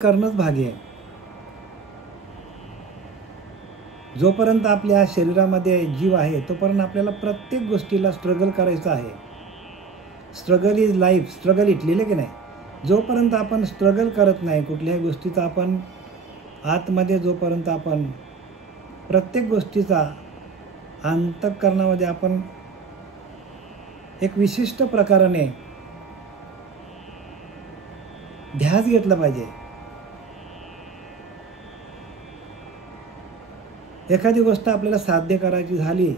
करणंच भागी आहे. जोपर्यंत आपल्या शरीरामध्ये जीव आहे तोपर्यंत आपल्याला प्रत्येक गोष्टीला स्ट्रगल करायचं आहे. Struggle is life, struggle it लिहिले की नाही. जोपर्यंत आपण स्ट्रगल करत नाही कुठल्याही गोष्टीचा, आपण आतमध्ये जोपर्यंत आपण प्रत्येक गोष्टीचा अंतःकरणामध्ये आपण एक विशिष्ट प्रकाराने ध्यास घेतला पाहिजे. एखादी गोष्ट आपल्याला साध्य करायची झाली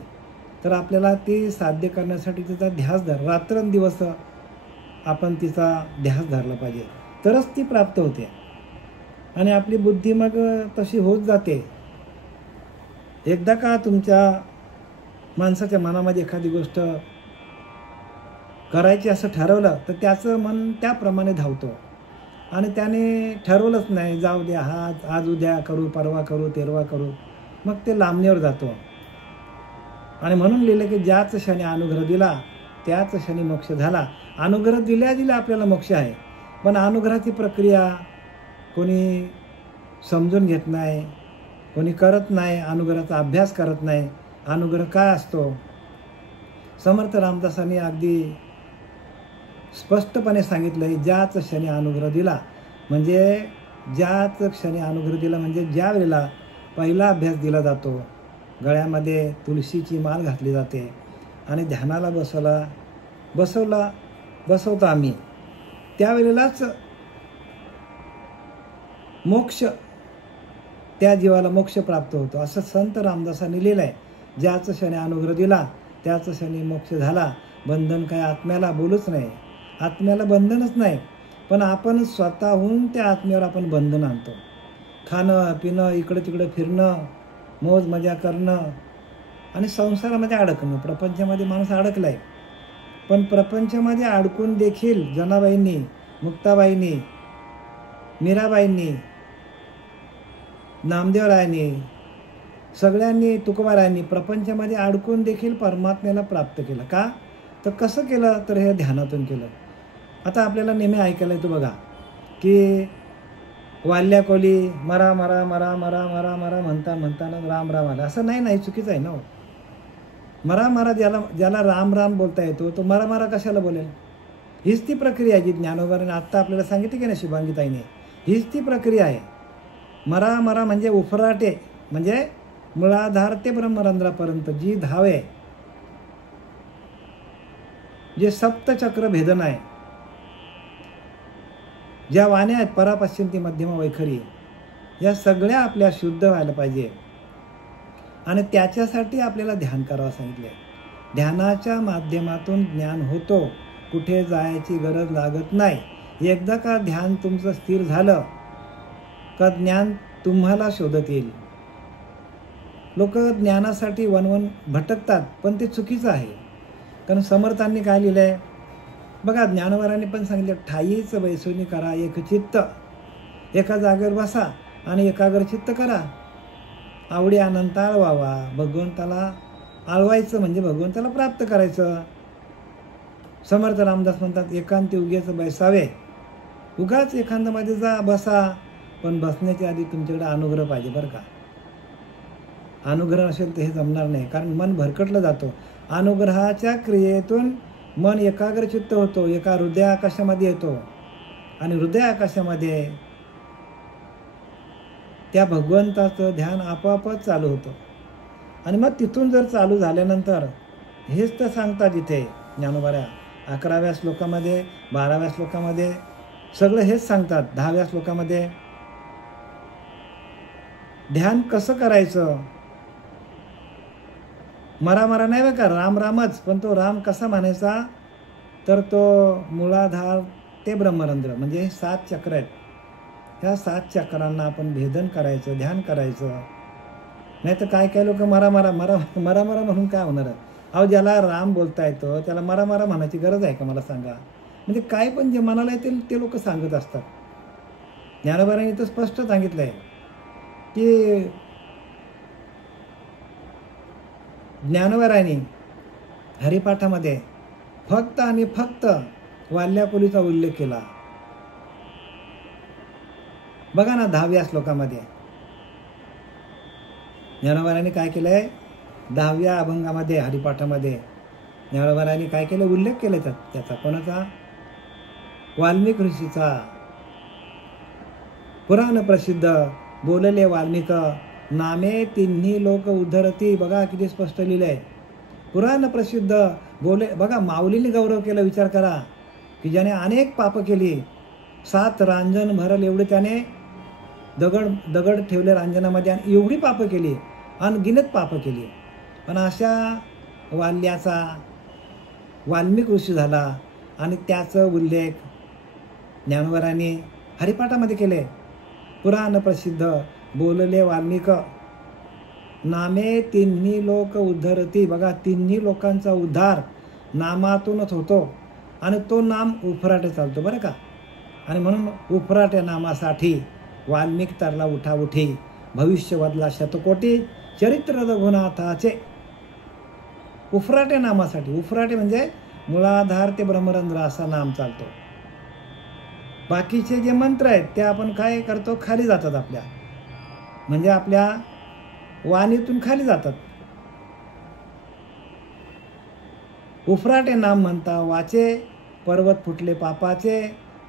तर आपल्याला ती साध्य करण्यासाठी तिचा ध्यास रात्रंदिवस आपण तिचा ध्यास धरला पाहिजे, तरच ती प्राप्त होते. आणि आपली बुद्धी मग तशी होत जाते. एकदा का तुमच्या माणसाच्या मनामध्ये एखादी गोष्ट करायची असं ठरवलं तर त्याचं मन त्याप्रमाणे धावतो. आणि त्याने ठरवलंच नाही, जाऊ द्या, आज उद्या करू, परवा करू, तेरवा करू, मग ते लांबणीवर जातो. आणि म्हणून लिहिलं की ज्याच क्षणी अनुग्रह दिला त्याच क्षणी मोक्ष झाला. अनुग्रह दिल्या आपल्याला मोक्ष आहे, पण अनुग्रहाची प्रक्रिया कोणी समजून घेत नाही, कोणी करत नाही, अनुग्रहाचा अभ्यास करत नाही. अनुग्रह काय असतो समर्थ रामदासांनी अगदी स्पष्टपणे सांगितलं आहे. ज्याच क्षणी अनुग्रह दिला म्हणजे ज्या वेळेला पहिला अभ्यास दिला जातो, गळ्यामध्ये तुळशीची माळ घातली जाते आणि ध्यानाला बसवतो आम्ही, त्यावेळेलाच मोक्ष, त्या जीवाला मोक्ष प्राप्त होतो असं संत रामदासांनी लिहिलं आहे. ज्याच क्षणी अनुग्रह दिला त्याच क्षणी मोक्ष झाला. बंधन काय आत्म्याला बोलूच नाही, आत्म्याला बंधनच नाही, पण आपण स्वतःहून त्या आत्म्यावर आपण बंधन आणतो. खाणं पिणं, इकडं तिकडं फिरणं, मौज मजा करणं आणि संसारामध्ये अडकणं. प्रपंचामध्ये माणूस अडकला आहे, पण प्रपंचामध्ये अडकून देखील जनाबाईंनी, मुक्ताबाईंनी, मीराबाईंनी, नामदेवरायांनी, सगळ्यांनी, तुकोबारायांनी प्रपंचामध्ये अडकून देखील परमात्म्याला प्राप्त केलं. का तर कसं केलं तर हे ध्यानातून केलं. आता आपल्याला नेहमी ऐकायला येतो बघा की वाल्या कोली मरा मरा मरा मरा मरा मरा म्हणताना राम राम आला. असं नाही, चुकीचं आहे ना. मरा मरा ज्याला राम राम बोलता येतो तो मरा मरा कशाला बोलेल. हीच ती प्रक्रिया आहे जी ज्ञानोबाने आत्ता आपल्याला सांगितली की नाही शुभांगीताईने. हीच ती प्रक्रिया आहे. मरा मरा म्हणजे उफराटे, म्हणजे मूळाधार ते ब्रह्मरंध्रापर्यंत जी धाव आहे, जे सप्तचक्र भेदन आहे, ज्या वाण्या आहेत परापश्चिंती मध्यमा वैखरी, या सगळ्या आपल्या शुद्ध व्हायला पाहिजे. आणि त्याच्यासाठी आपल्याला ध्यान करावं सांगितलं आहे. ध्यानाच्या माध्यमातून ज्ञान होतो, कुठे जायची गरज लागत नाही. एकदा का ध्यान तुमचं स्थिर झालं का ज्ञान तुम्हाला शोधत येईल. लोक ज्ञानासाठी वनवन भटकतात, पण ते चुकीचं आहे. कारण समर्थांनी काय लिहिलं आहे बघा, ज्ञानोबारांनी पण सांगितलं, ठाईच बैसोनी करा एक चित्त, एका जागेवर बसा आणि एकाग्र चित्त करा. आवडी अनंत आळवावा. भगवंताला आळवायचं म्हणजे भगवंताला प्राप्त करायचं. समर्थ रामदास म्हणतात, एकांती उगेच बैसावे. उगाच एखाद्यामध्ये जा बसा, पण बसण्याच्या आधी तुमच्याकडे अनुग्रह पाहिजे बरं का. अनुग्रह असेल तर हे जमणार नाही, कारण मन भरकटलं जातो. अनुग्रहाच्या क्रियेतून मन एकाग्रचित्त होतो, एका हृदय आकाशामध्ये येतो आणि हृदय आकाशामध्ये त्या भगवंताचं ध्यान आपोआपच चालू होतं. आणि मग तिथून जर चालू झाल्यानंतर हेच तर सांगतात इथे ज्ञानोबाऱ्या 11व्या श्लोकामध्ये, 12व्या श्लोकामध्ये सगळं हेच सांगतात. 10व्या श्लोकामध्ये ध्यान कसं करायचं. मरा मरा नाही बघा, राम रामच, पण तो राम कसा म्हणायचा तर तो मूळाधार ते ब्रह्मरंध्र म्हणजे 7 चक्र आहेत. ह्या 7 चक्रांना आपण भेदन करायचं, ध्यान करायचं. नाही तर काय लोक मरा मरा मरा मरा मरा म्हणून काय होणार आहे. अहो, ज्याला राम बोलता येतं त्याला मरा मरा म्हणायची गरज आहे का मला सांगा. म्हणजे काय पण जे मनाला येतील ते लोक सांगत असतात. ज्ञानोबारांनी तर स्पष्ट सांगितलं आहे की ज्ञानोबारांनी हरिपाठामध्ये फक्त आणि फक्त वाल्याकोलीचा उल्लेख केला. बघा ना 10व्या श्लोकामध्ये ज्ञानोबारांनी काय केलंय, 10व्या अभंगामध्ये हरिपाठामध्ये ज्ञानोबारांनी काय केलं, उल्लेख केले त्याचा. कोणाचा? वाल्मिक ऋषीचा. पुराण प्रसिद्ध बोलले वाल्मिक नामे तिन्ही लोक उद्धरती. बघा किती स्पष्ट लिहिलंय. पुराण प्रसिद्ध बोले. बघा माऊलीने गौरव केला. विचार करा की ज्याने अनेक पाप केली, 7 रांजण भरल एवढे त्याने दगड ठेवले रांजणामध्ये आणि एवढी पापं केली, अनगिनत पापं केली. पण अशा वाल्याचा वाल्मिक ऋषी झाला आणि त्याचं उल्लेख ज्ञानोबारांनी हरिपाठामध्ये केले. पुराण प्रसिद्ध बोलले वाल्मिक नामे तिन्ही लोक उद्धरती. बघा तिन्ही लोकांचा उद्धार नामातूनच होतो आणि तो नाम उफराटे चालतो बरं का. आणि म्हणून उफराटे नामासाठी वाल्मिक तरला उठाउठी, भविष्य बदला शतकोटी, चरित्र रघुनाथाचे. उफराटे नामासाठी, उफराटे म्हणजे मुळाधार ते ब्रह्मरंध्र असा नाम चालतो. बाकीचे जे मंत्र आहेत ते आपण काय करतो, खाली जातात आपल्या, म्हणजे आपल्या वाणीतून खाली जातात. उफराटे नाम म्हणता वाचे, पर्वत फुटले पापाचे,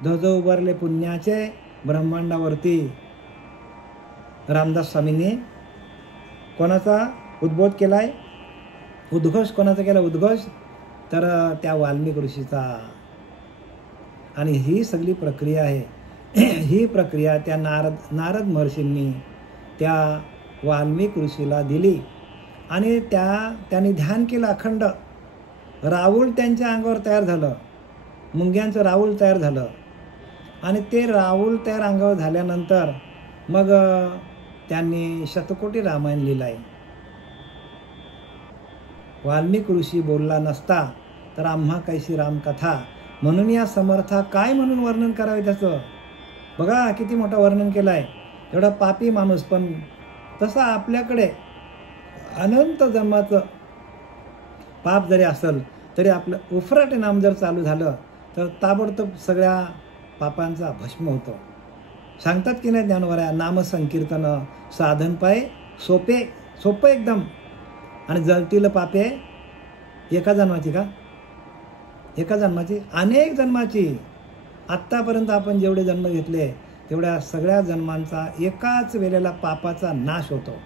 ध्वज उभारले पुण्याचे ब्रह्मांडावरती. रामदास स्वामींनी कोणाचा उद्बोध केलाय, उद्घोष कोणाचा केला, उद्घोष तर त्या वाल्मिक ऋषीचा. आणि ही सगळी प्रक्रिया आहे. ही प्रक्रिया त्या नारद महर्षींनी त्या वाल्मिक ऋषीला दिली आणि त्यांनी ध्यान केलं अखंड. राऊळ त्यांच्या अंगावर तयार झालं, मुंग्यांचं राऊळ तयार झालं. आणि ते राऊळ तयार अंगावर झाल्यानंतर मग त्यांनी शतकोटी रामायण लिहिलं आहे. वाल्मिक ऋषी बोलला नसता तर आम्हा कैसी रामकथा. म्हणून या समर्था काय म्हणून वर्णन करावे त्याचं. बघा किती मोठं वर्णन केलं आहे. एवढा पापी माणूस, पण तसा आपल्याकडे अनंत जन्माचं पाप जरी असेल तरी आपलं उफराटे नाम जर चालू झालं तर ताबडतोब सगळ्या पापांचा भस्म होतो. सांगतात की नाही ज्ञानोबा, नामसंकीर्तन साधन पाय सोपं एकदम. आणि जळतील पापे एका जन्माची का, एका जन्माची, अनेक जन्माची. आत्तापर्यंत आपण जेवढे जन्म घेतले तेवढ्या सगळ्या जन्मांचा एकाच वेळेला पापाचा नाश होतो.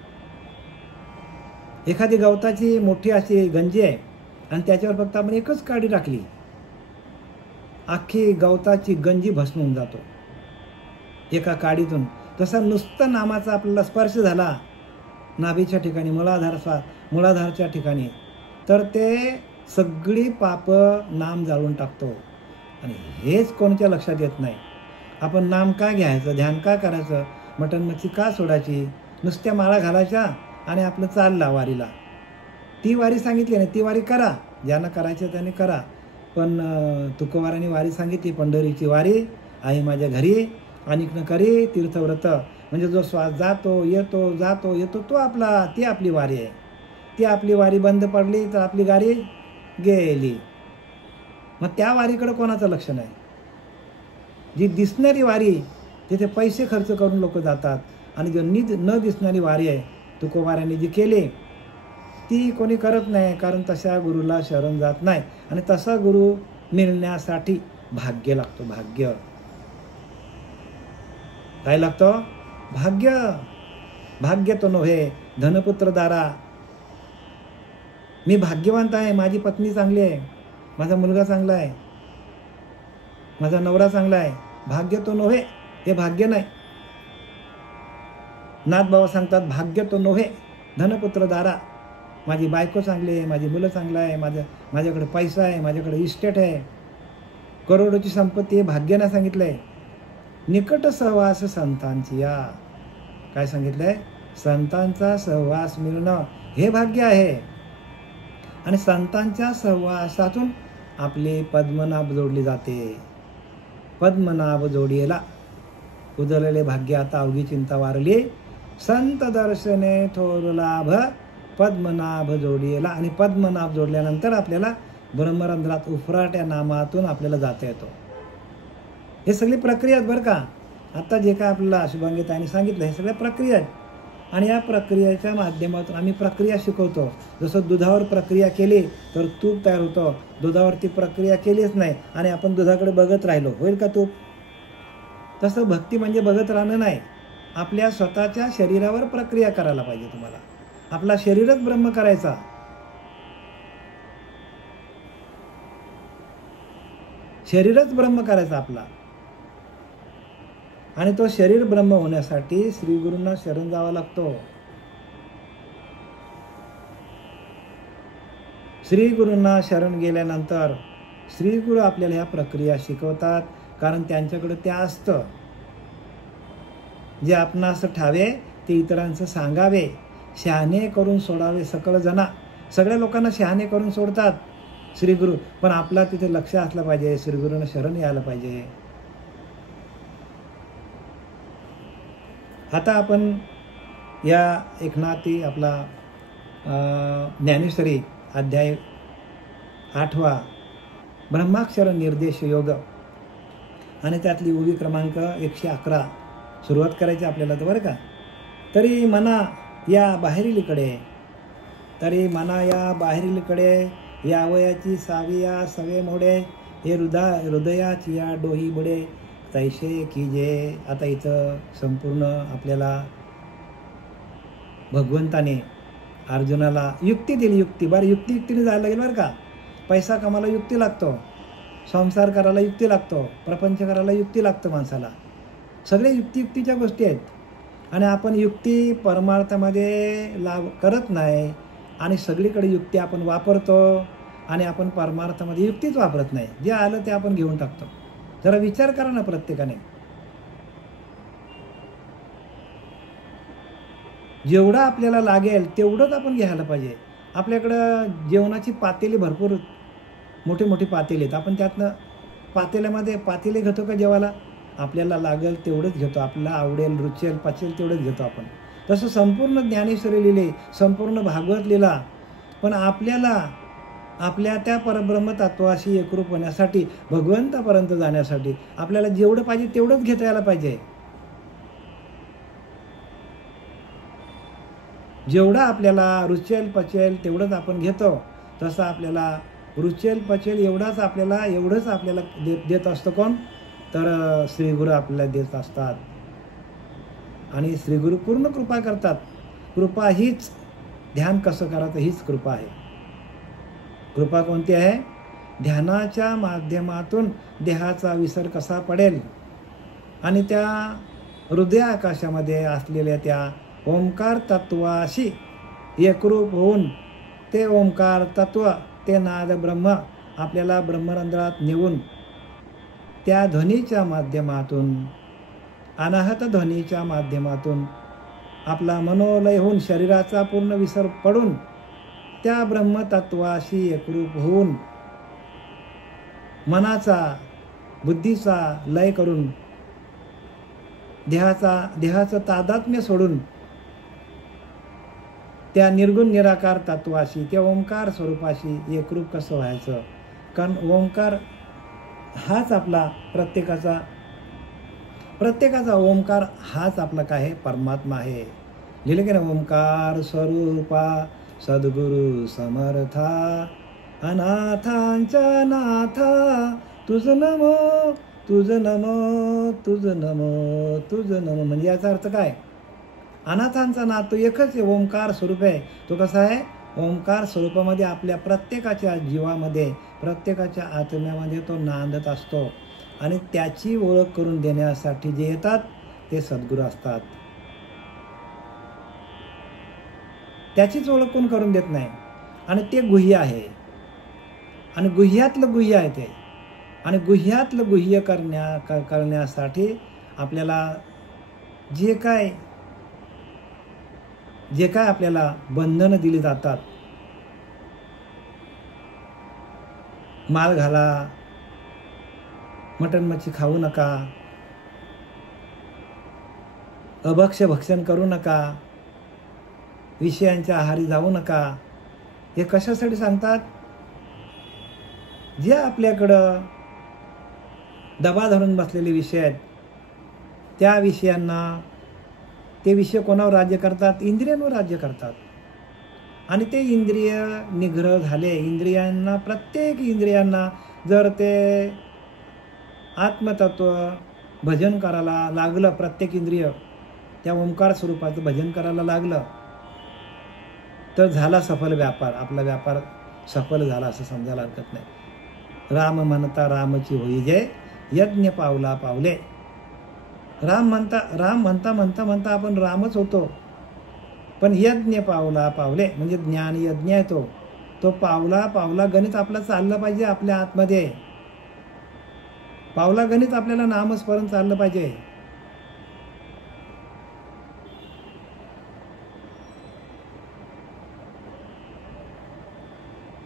एखादी गवताची मोठी अशी गंजी आहे आणि त्याच्यावर फक्त आपण एकच काडी टाकली, अख्खी गवताची गंजी भस्म होऊन जातो एका काडीतून. तसा नुसतं नामाचा आपल्याला स्पर्श झाला नाभीच्या ठिकाणी, मुळाधारच्या ठिकाणी, तर ते सगळी पाप नाम जाळून टाकतो. आणि हेच कोणत्या लक्षात येत नाही. आपण नाम का घ्यायचं, ध्यान का करायचं, मटण मच्छी का सोडायची, नुसत्या माळा घालायच्या आणि आपलं चालला वारीला. ती वारी सांगितली नाही, ती वारी करा, ज्यांना करायचं त्याने करा. पण तुकोबारांनी वारी सांगितली, पंढरीची वारी आई माझ्या घरी, अनिक न करी तीर्थव्रत. म्हणजे जो श्वास जातो येतो तो ती आपली वारी आहे. ती आपली वारी बंद पडली तर आपली गाडी गेली. मग त्या वारीकडे कोणाचं लक्ष नाही. जी दिसणारी वारी तिथे पैसे खर्च करून लोक जातात, आणि जो न दिसणारी वारी आहे तुकोबारांनी जी केली ती कोणी करत नाही, कारण तशा गुरुला शरण जात नाही. आणि तसा गुरु मिळण्यासाठी भाग्य लागतो. भाग्य काय लागतं, भाग्य तो नव्हे धनपुत्र दारा. मी भाग्यवंत आहे, माझी पत्नी चांगली आहे, माझा मुलगा चांगला आहे, माझा नवरा चांगला आहे, भाग्य तो नव्हे, हे भाग्य नाही. नाथबाबा सांगतात भाग्य तो नव्हे धनपुत्र दारा. माझी बायको चांगली आहे, माझी मुलं चांगलं आहे, माझ्याकडे पैसा आहे, माझ्याकडे इस्टेट आहे, करोडोची संपत्ती आहे, भाग्य नाही सांगितलंय. निकट सहवास संतांची या. काय सांगितलंय, संतांचा सहवास मिळणं हे भाग्य आहे. आणि संतांच्या सहवासातून आपली पद्मनाभ जोडली जाते. पद्मनाभ जोडीला उजळलेले भाग्य आता अवघी चिंता वारली, संत दर्शने थोर लाभ पद्मनाभ जोडीला. आणि पद्मनाभ जोडल्यानंतर आपल्याला ब्रह्मरंध्रात उफराट्या नामातून आपल्याला जाता येतो. हे सगळी प्रक्रिया बरं का. आता जे काय आपल्याला शुभांगीताईंनी सांगितलं हे सगळ्या प्रक्रिया आहेत. आणि या प्रक्रियेच्या माध्यमातून आम्ही प्रक्रिया शिकवतो. जसं दुधावर प्रक्रिया केली तर तूप तयार होतं. दुधावरती प्रक्रिया केलीच नाही आणि आपण दुधाकडे बघत राहिलो, होईल का तूप? तसं भक्ती म्हणजे बघत राहणं नाही. आपल्या स्वतःच्या शरीरावर प्रक्रिया करायला पाहिजे. तुम्हाला आपला शरीरच ब्रह्म करायचा. शरीरच ब्रह्म करायचा आपला. आणि तो शरीर ब्रह्म होण्यासाठी श्री गुरूंना शरण जावा लागतो. श्री गुरूंना शरण गेल्यानंतर श्री गुरु आपल्याला ह्या प्रक्रिया शिकवतात. कारण त्यांच्याकडे ते असतं. जे आपणास ठावे ते इतरांचं सांगावे, शहाणे करून सोडावे सकळ जना. सगळ्या लोकांना शहाणे करून सोडतात श्री गुरु, पण आपला तिथे लक्ष असलं पाहिजे. श्री गुरूंना शरण यायला पाहिजे. आता आपण या एकनाथी आपला ज्ञानेश्वरी अध्याय 8 ब्रह्माक्षर निर्देश योग आणि त्यातली उभी क्रमांक 111 सुरुवात करायची आपल्याला तर बरं का. तरी मना या बाहेरीलीकडे, तरी मना या बाहेरीलीकडे या अवयाची साविया सवे मोडे, हे हृदयाची या डोही बुडे तैसे की जे. आता इथं संपूर्ण आपल्याला भगवंताने अर्जुनाला युक्ती दिली. युक्ती बरं, युक्तीने जायला लागेल बरं का. पैसा कमायला युक्ती लागतो, संसार करायला युक्ती लागतो, प्रपंच करायला युक्ती लागतं माणसाला. सगळे युक्तीच्या गोष्टी आहेत. आणि आपण युक्ती परमार्थामध्ये करत नाही आणि सगळीकडे युक्ती आपण वापरतो आणि आपण परमार्थामध्ये युक्तीच वापरत नाही. जे आलं ते आपण घेऊन टाकतो. जरा विचार करा ना प्रत्येकाने. जेवढं आपल्याला लागेल तेवढंच आपण घ्यायला पाहिजे. आपल्याकडं जेवणाची पातेली भरपूर मोठी मोठी पातेली आहेत. आपण त्यातनं पातेले घेतो का जेवायला? आपल्याला लागेल तेवढंच घेतो. आपल्याला आवडेल, रुचेल, पचेल तेवढंच घेतो आपण. तसं संपूर्ण ज्ञानेश्वरी लिहिले, संपूर्ण भागवत लिहिला, पण आपल्याला आपल्या त्या परब्रह्म तत्वाशी एकरूप होण्यासाठी, भगवंतापर्यंत जाण्यासाठी आपल्याला जेवढं पाहिजे तेवढंच घेता यायला पाहिजे. जेवढं आपल्याला रुचेल पचेल तेवढंच आपण घेतो. तसं आपल्याला रुचेल पचेल एवढंच आपल्याला देत असतं कोण? तर श्रीगुरु आपल्याला देत असतात. आणि श्रीगुरु पूर्ण कृपा करतात. कृपा हीच, ध्यान कसं करायचं हीच कृपा आहे. कृपा कोणती आहे? ध्यानाच्या माध्यमातून देहाचा विसर कसा पडेल आणि त्या हृदय आकाशामध्ये असलेल्या त्या ओंकार तत्वाशी एकरूप होऊन ते ओंकार तत्व, ते नाद ब्रह्म आपल्याला ब्रह्मरंध्रात नेऊन त्या ध्वनीच्या माध्यमातून, अनाहत ध्वनीच्या माध्यमातून आपला मनोलय होऊन शरीराचा पूर्ण विसर पडून त्या ब्रह्मतत्वाशी एकरूप होऊन मनाचा बुद्धीचा लय करून देहाचं तादात्म्य सोडून त्या निर्गुण निराकार तत्वाशी, त्या ओंकार स्वरूपाशी एकरूप कसं व्हायचं? कारण ओंकार हाच आपला प्रत्येकाचा ओंकार हाच आपला काय आहे? परमात्मा आहे. लिहिलं की ना, ओंकार स्वरूपा सद्गुरु समर्था, अनाथांच्या नाथा तुझ नमो तुझ नमो तुझ नमो तुझ नमो. म्हणजे याचा अर्थ काय? अनाथांचा नाथ तो एकच आहे, ओंकार स्वरूप आहे. तो कसा आहे? ओंकार स्वरूपामध्ये आपल्या प्रत्येकाच्या जीवामध्ये, प्रत्येकाच्या आत्म्यामध्ये तो नांदत असतो. आणि त्याची ओळख करून देण्यासाठी जे येतात ते सद्गुरू असतात. त्याचीच ओळख कोण करून देत नाही. आणि ते गुह्य आहे. आणि गुह्यातलं गुह्य आहे ते. आणि गुह्यातलं गुह्य करण्यासाठी आपल्याला जे काय आपल्याला बंधनं दिली जातात, माळ घाला, मटण मच्छी खाऊ नका, भक्षण करू नका, विषयांच्या आहारी जाऊ नका, हे कशासाठी सांगतात? जे आपल्याकडं दबा धरून बसलेले विषय आहेत त्या विषयांना, ते विषय कोणावर राज्य करतात? इंद्रियांवर राज्य करतात. आणि ते इंद्रिय निग्रह झाले, इंद्रियांना, प्रत्येक इंद्रियांना जर ते आत्मतत्व भजन करायला लागलं, प्रत्येक इंद्रिय त्या ओंकार स्वरूपाचं भजन करायला लागलं, तर झाला सफल व्यापार. आपला व्यापार सफल झाला असं समजायला हरकत नाही. राम म्हणता रामची होई जय, यज्ञ पावला पावले. राम म्हणता म्हणता आपण रामच होतो. पण यज्ञ पावला पावले म्हणजे ज्ञान यज्ञ आहे तो पावला पावला गणित आपलं चाललं पाहिजे आपल्या आतमध्ये. पावला गणित आपल्याला नामस्मरण चाललं पाहिजे.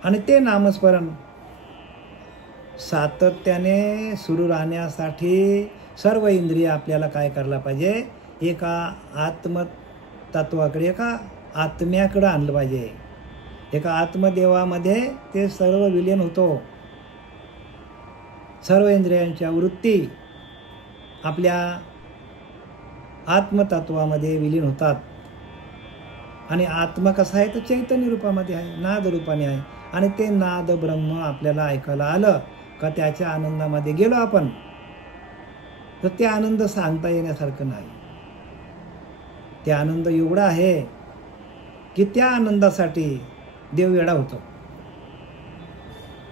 आणि ते नामस्मरण सातत्याने सुरू राहण्यासाठी सर्व इंद्रिय आपल्याला काय करायला पाहिजे? एका आत्मतत्वाकडे, एका आत्म्याकडे आणलं पाहिजे. एका आत्मदेवामध्ये ते सर्व विलीन होतो. सर्व इंद्रियांच्या वृत्ती आपल्या आत्मतत्वामध्ये विलीन होतात. आणि आत्मा कसा आहे? तर चैतन्य रूपामध्ये आहे, नाद रूपाने आहे. आणि ते नाद ब्रह्म आपल्याला ऐकायला आलं का त्याच्या आनंदामध्ये गेलो आपण, तर ते आनंद सांगता येण्यासारखं नाही. ते आनंद एवढा आहे की त्या आनंदासाठी देव वेडा होतो.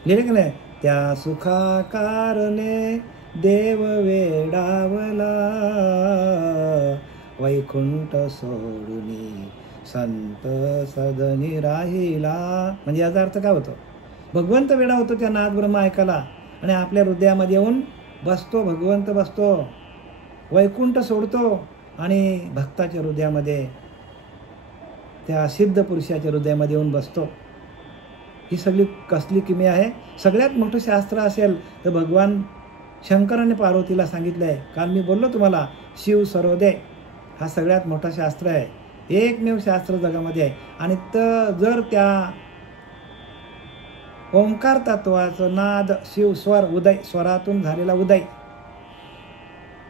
लिहिले की नाही? त्या सुखा कारणे देव वेडावला, वैकुंठ सोडूनी संत सदनी राहिला. म्हणजे याचा अर्थ काय होतो? भगवंत वेडा होतो त्या नाद ब्रह्म ऐकायला आणि आपल्या हृदयामध्ये येऊन बसतो. भगवंत बसतो, वैकुंठ सोडतो आणि भक्ताच्या हृदयामध्ये, त्या सिद्ध पुरुषाच्या हृदयामध्ये येऊन बसतो. ही सगळी कसली किमया आहे? सगळ्यात मोठं शास्त्र असेल तर भगवान शंकराने पार्वतीला सांगितलं आहे. काल मी बोललो तुम्हाला, शिव सर्वोदय हा सगळ्यात मोठा शास्त्र आहे, एकमेव शास्त्र जगामध्ये आहे. आणि जर त्या ओंकार तत्वाचं नाद, शिव स्वर, उदय, स्वरातून झालेला उदय.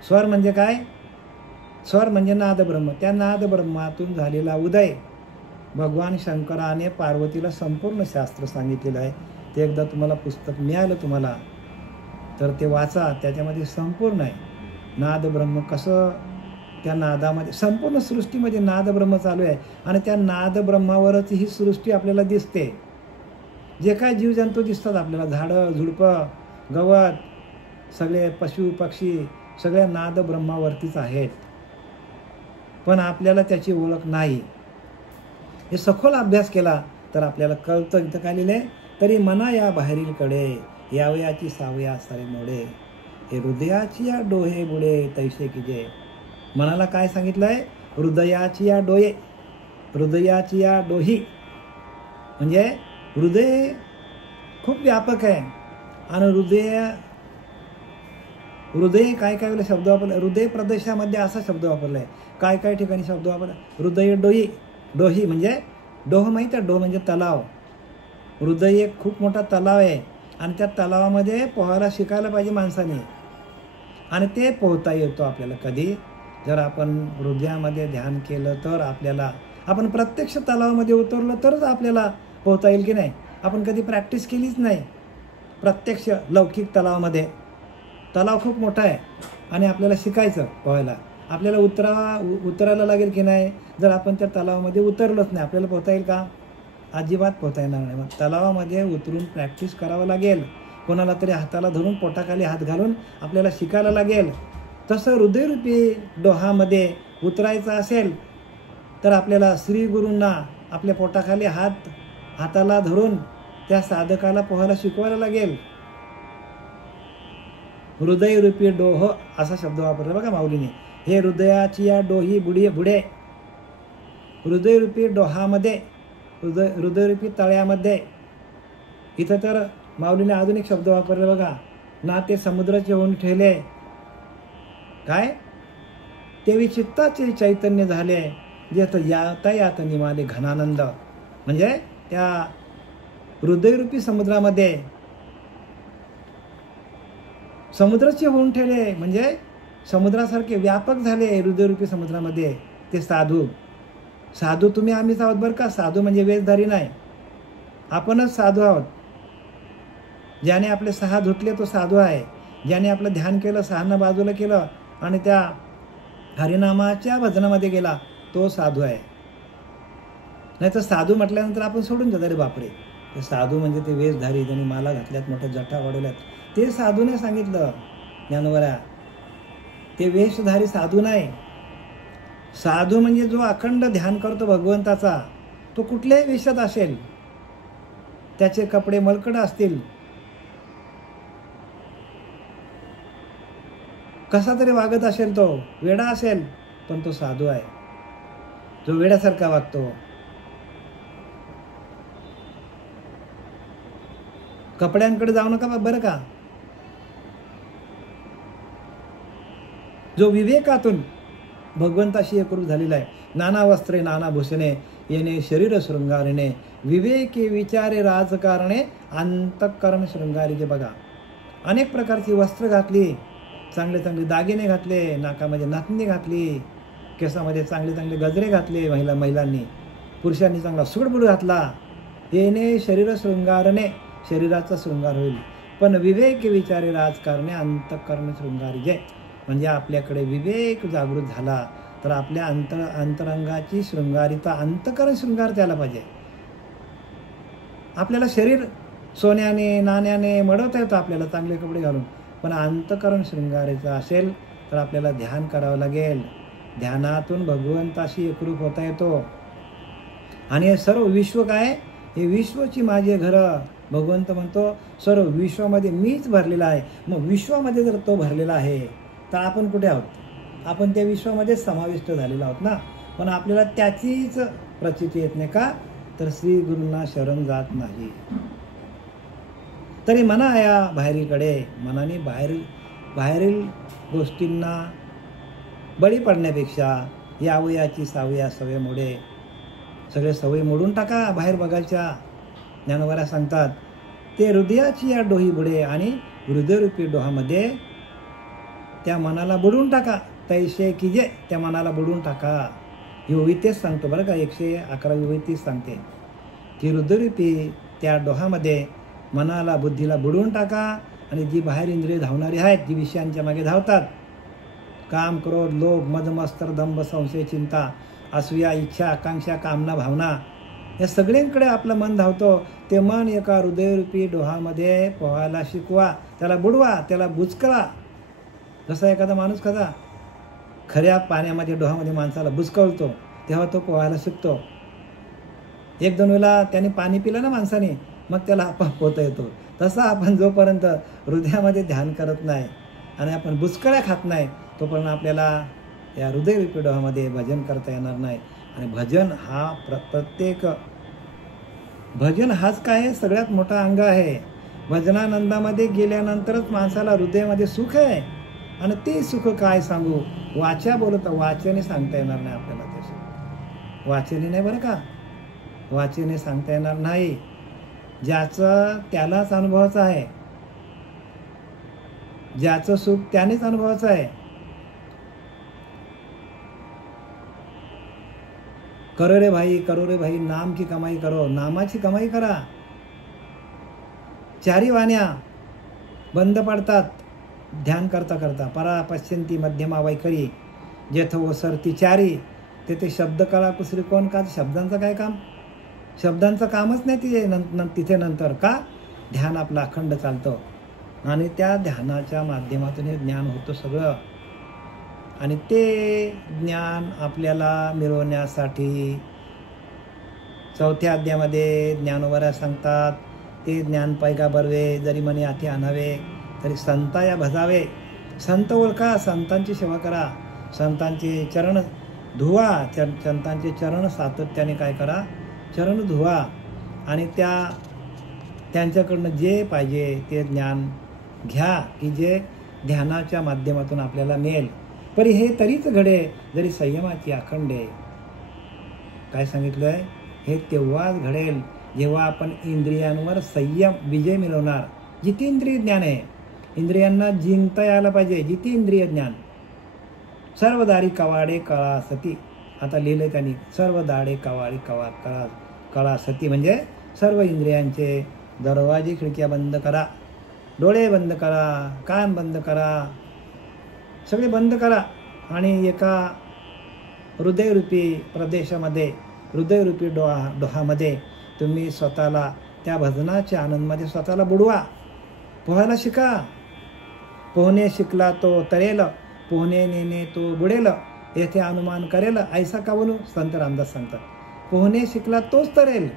स्वर म्हणजे काय? स्वर म्हणजे नाद ब्रह्म. त्या नाद ब्रह्मातून झालेला उदय भगवान शंकराने पार्वतीला संपूर्ण शास्त्र सांगितलेलं आहे. ते एकदा तुम्हाला पुस्तक मिळालं तुम्हाला तर ते वाचा, त्याच्यामध्ये संपूर्ण आहे. नाद ब्रह्म कसं त्या नादामध्ये, संपूर्ण सृष्टीमध्ये नाद ब्रह्म चालू आहे. आणि त्या नाद ब्रह्मावरच ही सृष्टी आपल्याला दिसते. जे काय जीवजंतू दिसतात आपल्याला, झाडं झुडपं गवत, सगळे पशु पक्षी, सगळ्या नाद ब्रह्मावरतीच आहेत. पण आपल्याला त्याची ओळख नाही. हे सखोल अभ्यास केला तर आपल्याला कळतं. इथं काय लिहिलंय? तरी मना या बाहेरील कडे, यावयाची सावया सारे मोडे, हे हृदयाची या डोहे बुडे तैसे किजे. मनाला काय सांगितलंय? हृदयाची या डोळे, हृदयाची या डोही. म्हणजे हृदय खूप व्यापक आहे. आणि हृदय काय काय वेळेला शब्द वापरला? हृदय प्रदेशामध्ये असा शब्द वापरलाय, काय काय ठिकाणी शब्द वापरला. हृदय डोही, डोही म्हणजे डोह माहिती आहे? डोह म्हणजे तलाव. हृदय एक खूप मोठा तलाव आहे आणि त्या तलावामध्ये पोहायला शिकायला पाहिजे माणसाने. आणि ते पोहता येतो आपल्याला कधी? जर आपण हृदयामध्ये ध्यान केलं तर आपल्याला, आपण प्रत्यक्ष तलावामध्ये उतरलो तरच आपल्याला पोहता येईल की नाही? आपण कधी प्रॅक्टिस केलीच नाही प्रत्यक्ष लौकिक तलावामध्ये. तलाव खूप मोठा आहे आणि आपल्याला शिकायचं पोहायला. आपल्याला उतरायला लागेल की नाही? जर आपण त्या तलावामध्ये उतरलोच नाही आपल्याला पोहता येईल का? अजिबात पोहता येणार नाही. मग तलावामध्ये उतरून प्रॅक्टिस करावं लागेल. कोणाला तरी हाताला धरून पोटाखाली हात घालून आपल्याला शिकायला लागेल. तसं हृदयरूपी डोहामध्ये उतरायचं असेल तर आपल्याला श्री गुरूंना आपल्या पोटाखाली हाताला धरून त्या साधकाला पोहायला शिकवायला लागेल. हृदयरूपी डोह असा शब्द वापरला बघा माऊलीने. हे हृदयाची या डोही बुडे, हृदयरूपी डोहामध्ये, हृदयरूपी तळ्यामध्ये. इथं तर माऊलीने अजून एक शब्द वापरले बघा, ना ते समुद्राचे होऊन ठेले, काय तेवी चित्ताचे चैतन्य झाले, जे यातायात निमाले घनानंद. म्हणजे त्या हृदयरूपी समुद्रामध्ये समुद्राचे होऊन ठेले म्हणजे समुद्रासारखे व्यापक झाले हृदयरूपी समुद्रामध्ये ते साधू. साधू तुम्ही आम्हीच आहोत बरं का. साधू म्हणजे वेशधारी नाही, आपणच साधू आहोत. ज्याने आपले 6 धुतले तो साधू आहे. ज्याने आपलं ध्यान केलं, 6 बाजूला केलं आणि त्या हरिनामाच्या भजनामध्ये गेला तो साधू आहे. नाही तर साधू म्हटल्यानंतर आपण सोडून जातो, रे बापरे ते साधू म्हणजे ते वेशधारी, त्यांनी माला घातल्यात, मोठ्या जटा वाढवल्यात, ते साधूने सांगितलं ज्ञानोबा. ते वेशधारी साधू नाही. साधू म्हणजे जो अखंड ध्यान करतो भगवंताचा, तो कुठल्याही वेशात असेल, त्याचे कपडे मलकड असतील, कसा तरी वागत असेल, तो वेडा असेल, पण तो साधू आहे. जो वेड्यासारखा वागतो, कपड्यांकडे जाऊ नका बरं का. जो विवेकातून भगवंताशी एकरूप झालेला आहे. नाना वस्त्रे नाना भूषणे येणे शरीर शृंगारिणे, विवेके विचारे राजकारणे अंतःकरण शृंगारीचे. बघा, अनेक प्रकारची वस्त्र घातली, चांगले चांगले दागिने घातले, नाकामध्ये नातनी घातली, केसामध्ये चांगले चांगले गजरे घातले महिलांनी, पुरुषांनी चांगला सूटबूट घातला. येणे शरीर शृंगारणे, शरीराचा शृंगार होईल. पण विवेक विचारे राजकारणे अंतःकरण शृंगारीजे, म्हणजे आपल्याकडे विवेक जागृत झाला तर आपल्या अंतरंगाची शृंगारिता, अंतःकरण शृंगार त्याला पाहिजे. आपल्याला शरीर सोन्याने नाण्याने मडवता येतं आपल्याला चांगले कपडे घालून, पण अंतःकरण शृंगारायचं असेल तर आपल्याला ध्यान करावं लागेल. ध्यानातून भगवंताशी एकरूप होता येतो. आणि हे सर्व विश्व काय, हे विश्वची माझे घरं. भगवंत म्हणतो सर्व विश्वामध्ये मीच भरलेला आहे. मग विश्वामध्ये जर तो भरलेला आहे तर आपण कुठे आहोत? आपण त्या विश्वामध्ये समाविष्ट झालेलो आहोत ना. पण आपल्याला त्याचीच प्रचिती येत नाही का, तर श्री गुरूंना शरण जात नाही. तरी म्हणा या बाहेरीकडे, मनाने बाहेरील गोष्टींना बळी पडण्यापेक्षा यावयाची सावया सवयीमुळे सगळे सवयी मोडून टाका बाहेर बघायच्या. ज्ञानोबा सांगतात ते हृदयाची या डोही बुडे, आणि हृदयरूपी डोहामध्ये त्या मनाला बुडून टाका. तैसे कीजे, त्या मनाला बुडून टाका. योगी तेच सांगतो बरं का, 111 योगी तीच सांगते की हृदयरूपी त्या डोहामध्ये मनाला बुद्धीला बुडवून टाका. आणि जी बाहेर इंद्रिय धावणारी आहेत, जी विषयांच्या मागे धावतात, काम क्रोध लोभ मद मत्सर दंभ संशय चिंता असूया इच्छा आकांक्षा कामना भावना, या सगळ्यांकडे आपलं मन धावतो. ते मन एका हृदयरूपी डोहामध्ये पोहायला शिकवा, त्याला बुडवा, त्याला बुचकळा. जसा एखादा माणूस कसा खऱ्या पाण्यामध्ये डोहामध्ये माणसाला बुचकळतो तेव्हा तो पोहायला शिकतो. 1-2 वेळा त्याने पाणी पिलं ना माणसाने, मग त्याला आपोआप पोहता येतो. तसं आपण जोपर्यंत हृदयामध्ये ध्यान करत नाही आणि आपण बुचकळ्या खात नाही, तोपर्यंत आपल्याला या हृदयरूपी डोहामध्ये भजन करता येणार नाही. आणि भजन हा प्रत्येक भजन हाच काय सगळ्यात मोठा अंग आहे. भजनानंदामध्ये गेल्यानंतरच माणसाला हृदयामध्ये सुख आहे. आणि ते सुख काय सांगू, वाचा बोलत वाचेने सांगता येणार नाही आपल्याला. ते सुख वाचेने नाही बरं का, वाचेने सांगता येणार नाही. ज्याचं त्यालाच अनुभवाचं आहे, ज्याचं सुख त्यानेच अनुभवाचं आहे. करो रे भाई नाम की कमाई करो, नामाची कमाई करा. 4 वाण्या बंद पडतात ध्यान करता करता. परा पश्चिंती मध्यमा वैखरी, जेथ ओसरती 4, तेथे शब्द कळा कुसरी कोण. का शब्दांचं काय काम, शब्दांचं कामच नाही तिथे नंतर का ध्यान आपलं अखंड चालतं. आणि त्या ध्यानाच्या माध्यमातून हे ज्ञान होतं सगळं. आणि ते ज्ञान आपल्याला मिळवण्यासाठी 4थ्या अध्यायामध्ये ज्ञानोबा सांगतात ते ज्ञान पैगा बरवे, जरी मने हाती आणावे तरी संता या भजावे. संत ओळखा, संतांची सेवा करा, संतांचे चरण धुवा, संतांचे चरण सातत्याने काय करा, चरण धुवा. आणि त्यांच्याकडनं जे पाहिजे ते ज्ञान घ्या की जे ध्यानाच्या माध्यमातून आपल्याला मिळेल. पण हे तरीच घडे जरी संयमाची अखंडे. काय सांगितलं आहे, हे तेव्हाच घडेल जेव्हा आपण इंद्रियांवर संयम विजय मिळवणार. जितेंद्रिय ज्ञान आहे, इंद्रियांना जिंकता यायला पाहिजे. जितेंद्रिय ज्ञान सर्व दारी कवाडे कळा सती. आता लिहिलं त्यांनी, सर्व दाडे कवाडे कळा सती म्हणजे सर्व इंद्रियांचे दरवाजे खिडक्या बंद करा, डोळे बंद करा, कान बंद करा, सगळे बंद करा आणि एका हृदयरूपी प्रदेशामध्ये, हृदयरूपी डोहामध्ये तुम्ही स्वतःला त्या भजनाच्या आनंदमध्ये स्वतःला बुडवा. पोहायला शिका. पोहणे शिकला तो तरेल, पोहणे नेणे तो बुडेल, येथे अनुमान करेल ऐसा का बनू. संत रामदास सांगतात, पोहणे शिकला तोच तरेल.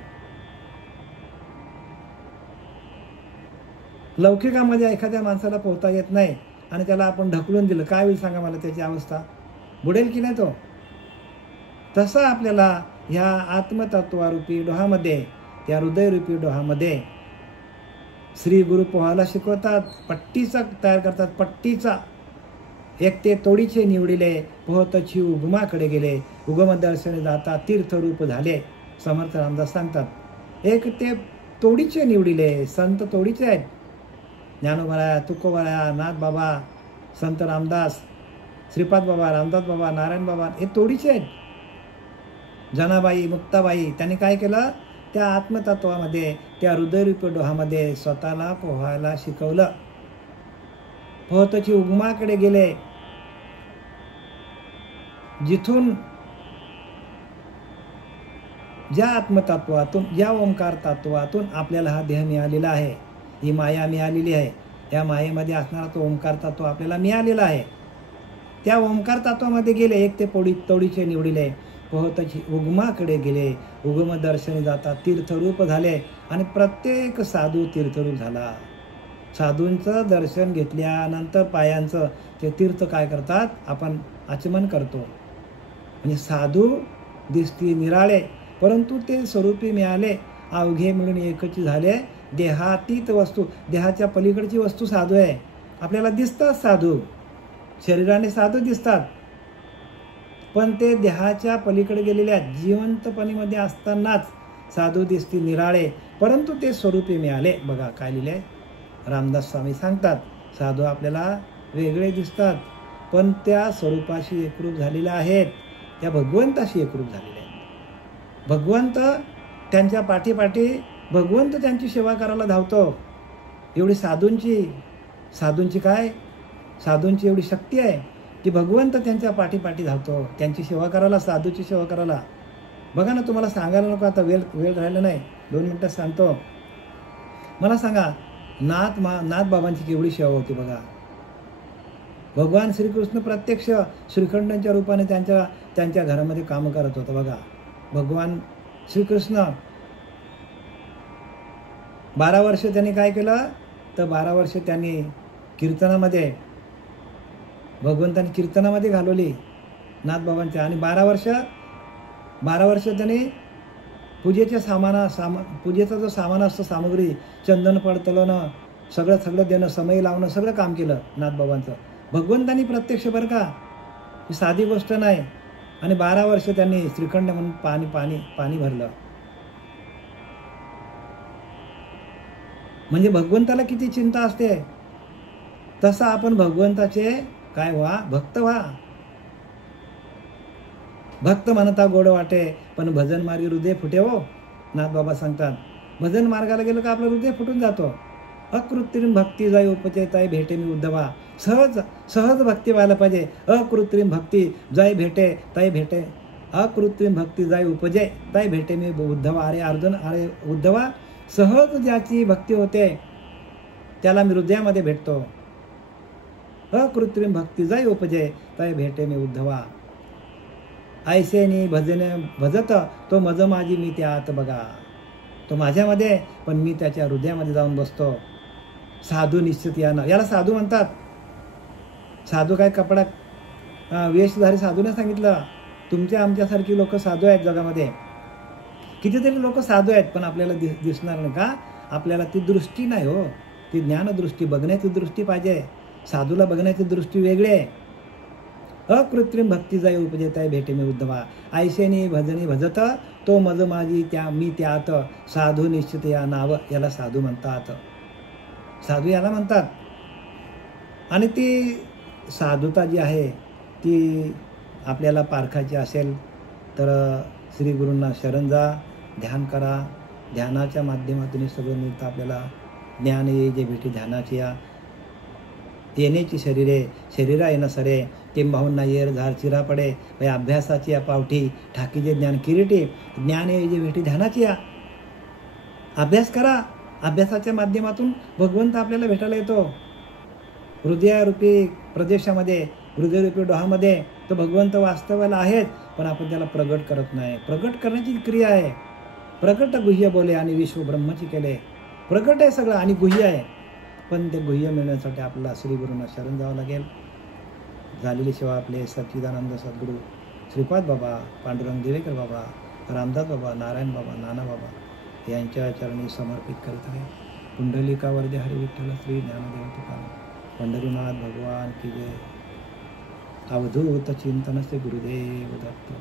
लौकिकामध्ये एखाद्या माणसाला पोहता येत नाही आणि त्याला आपण ढकलून दिलं, काय होईल सांगा मला त्याची अवस्था? बुडेल की नाही तो? तसं आपल्याला ह्या आत्मतत्वारूपी डोहामध्ये, त्या हृदयरूपी डोहामध्ये श्री गुरु पोहायला शिकवतात. पट्टीचा तयार करतात, पट्टीचा. एक ते तोडीचे निवडिले, पोहतची उगमाकडे गेले, उगम दर्शने जाता तीर्थरूप झाले. समर्थ रामदास सांगतात, एक ते तोडीचे निवडिले, संत तोडीचे आहेत. ज्ञानोबराया, तुकोबराया, नाथ बाबा, संत रामदास, श्रीपाद बाबा, रामदास बाबा, नारायण बाबा हे तोडीचे आहेत. जनाबाई, मुक्ताबाई त्यांनी काय केलं? त्या आत्मतत्वामध्ये, त्या हृदयरूपी डोहामध्ये स्वतःला पोहायला शिकवलं. पोहतची उगमाकडे गेले, जिथून ज्या आत्मतत्वातून, ज्या ओंकार तत्वातून आपल्याला हा देह मिळालेला आहे, ही माया मिळालेली आहे, या मायेमध्ये असणारा तो ओंकार तत्व आपल्याला मिळालेला आहे. त्या ओंकार तत्वामध्ये गेले, एक ते तोडीचे निवडिले, पोहतची उगमाकडे गेले, उगम दर्शनी जाता तीर्थरूप झाले. आणि प्रत्येक साधू तीर्थरूप झाला. साधूंचं दर्शन घेतल्यानंतर पायांचं ते तीर्थ काय करतात? आपण आचमन करतो. म्हणजे साधू दिसती निराळे, परंतु ते स्वरूपी मिळाले, अवघे मिळून एकच झाले. देहातीत वस्तू, देहाच्या पलीकडची वस्तू साधू आहे. आपल्याला दिसतात साधू, शरीराने साधू दिसतात, पण ते देहाच्या पलीकडे गेलेल्या जिवंतपणीमध्ये असतानाच साधू दिसती निराळे, परंतु ते स्वरूपी मिळाले. बघा काय लिहिले, रामदास स्वामी सांगतात, साधू आपल्याला वेगळे दिसतात, पण त्या स्वरूपाशी एकरूप झालेले आहेत, त्या भगवंताशी एकरूप झालेले आहेत. भगवंत त्यांच्या पाठीपाठी, भगवंत त्यांची सेवा करायला धावतो. एवढी साधूंची काय, साधूंची एवढी शक्ती आहे की भगवंत त्यांच्या पाठीपाठी धावतो त्यांची सेवा करायला, साधूची सेवा करायला. बघा ना, तुम्हाला सांगायला नको, आता वेळ राहिला नाही, 2 मिनिटात सांगतो. मला सांगा, नाथ बाबांची केवढी सेवा होती बघा. भगवान श्रीकृष्ण प्रत्यक्ष श्रीखंडांच्या रूपाने त्यांच्या घरामध्ये काम करत होतं बघा. भगवान श्रीकृष्ण 12 वर्ष त्यांनी काय केलं? तर 12 वर्ष त्यांनी कीर्तनामध्ये, भगवंतांनी कीर्तनामध्ये घालवली नाथबाबांच्या. आणि 12 वर्ष त्यांनी पूजेचा जो सामान असतो, सामग्री, चंदन पडतलणं, सगळं देणं, समय लावणं, सगळं काम केलं नाथबाबांचं. भगवंतांनी प्रत्यक्ष, बरं का, ही साधी गोष्ट नाही. आणि 12 वर्ष त्यांनी श्रीखंड म्हणून पाणी भरलं. म्हणजे भगवंताला किती चिंता असते. तसं आपण भगवंताचे काय व्हा, भक्त व्हा. भक्त म्हणता गोड वाटे, पण भजन मार्गी हृदय फुटे हो. नाथबाबा सांगतात, भजन मार्गाला गेलं का आपलं हृदय फुटून जातो. अकृत्रिम भक्ती जाई उपचेताय भेटे मी उद्धवा. सहज भक्ती व्हायला पाहिजे. अकृत्रिम भक्ती जाई भेटे ताई भेटे, अकृत्रिम भक्ती जाई उपजे ताई भेटे मी उद्धवा. अरे उद्धवा, सहज ज्याची भक्ती होते त्याला मी हृदयामध्ये भेटतो. अकृत्रिम भक्ती जाई उपजे ताई भेटे मी उद्धवा. ऐसेनी भजने भजत तो मज माझी मी त्यात. बघा, तो माझ्यामध्ये, पण मी त्याच्या हृदयामध्ये जाऊन बसतो. साधू निश्चित याला साधू म्हणतात. साधू काय कपडा वेशधारी साधूने सांगितलं. तुमच्या आमच्यासारखी लोक साधू आहेत जगामध्ये, कितीतरी लोक साधू आहेत, पण आपल्याला दिसणार नाही का? आपल्याला ती दृष्टी नाही हो, ती ज्ञानदृष्टी, बघण्याची दृष्टी पाहिजे. साधूला बघण्याची दृष्टी वेगळी आहे. अकृत्रिम भक्ती जाई उपजेताय भेटे मी उद्धवा. ऐशेनी भजनी भजत तो मज माझी मी त्यात. साधू निश्चित या नाव, याला साधू म्हणतात. साधू याला म्हणतात. आणि ती साधुता जी आहे ती आपल्याला पारखायची असेल तर श्री गुरूंना शरण जा, ध्यान करा. ध्यानाच्या माध्यमातून सगळं मिळतं आपल्याला. ज्ञान ये जे भेटी ध्यानाची या येण्याची शरीरा येणं सरे, किंबाहुना येर झार चिरा पडे. अभ्यासाची या पावठी ठाकी जे ज्ञान किरीटी. ज्ञान ये जे भेटी ध्यानाची या. अभ्यास करा. अभ्यासाच्या माध्यमातून भगवंत आपल्याला भेटायला येतो. हृदयारूपी प्रदेशामध्ये, हृदयरूपी डोहामध्ये तो भगवंत वास्तवाला आहेत, पण आपण त्याला प्रगट करत नाही. प्रगट करण्याची क्रिया आहे. प्रगट गुह्य बोले आणि विश्व ब्रह्मची केले. प्रगट आहे सगळं आणि गुह्य आहे, पण ते गुह्य मिळण्यासाठी आपल्याला श्री गुरूंना शरण जावं लागेल. झालेली सेवा आपले सच्चिदानंद सद्गुरू श्रीपाद बाबा, पांडुरंग देवेकर बाबा, रामदास बाबा, नारायण बाबा, नाना बाबा यांच्या चरणी समर्पित करीत आहे. कुंडलिका वरदे हरी विठ्ठल श्री ज्ञानदेव तुकाराम. पंढरीनाथ भगवान की जय. अवधूत चिंतन से गुरुदेव दत्त.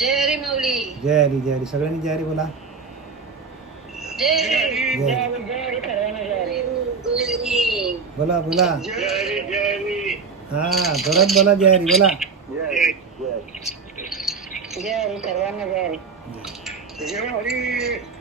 जय हरी माऊली. जय हरी, जय हरी. सगळ्यांनी जय हरी बोला. जय हरी. जय बोला बोला. हा परत बोला. जय हरी बोला. जय हरी सर्वांना. जय हरी. जय हरी.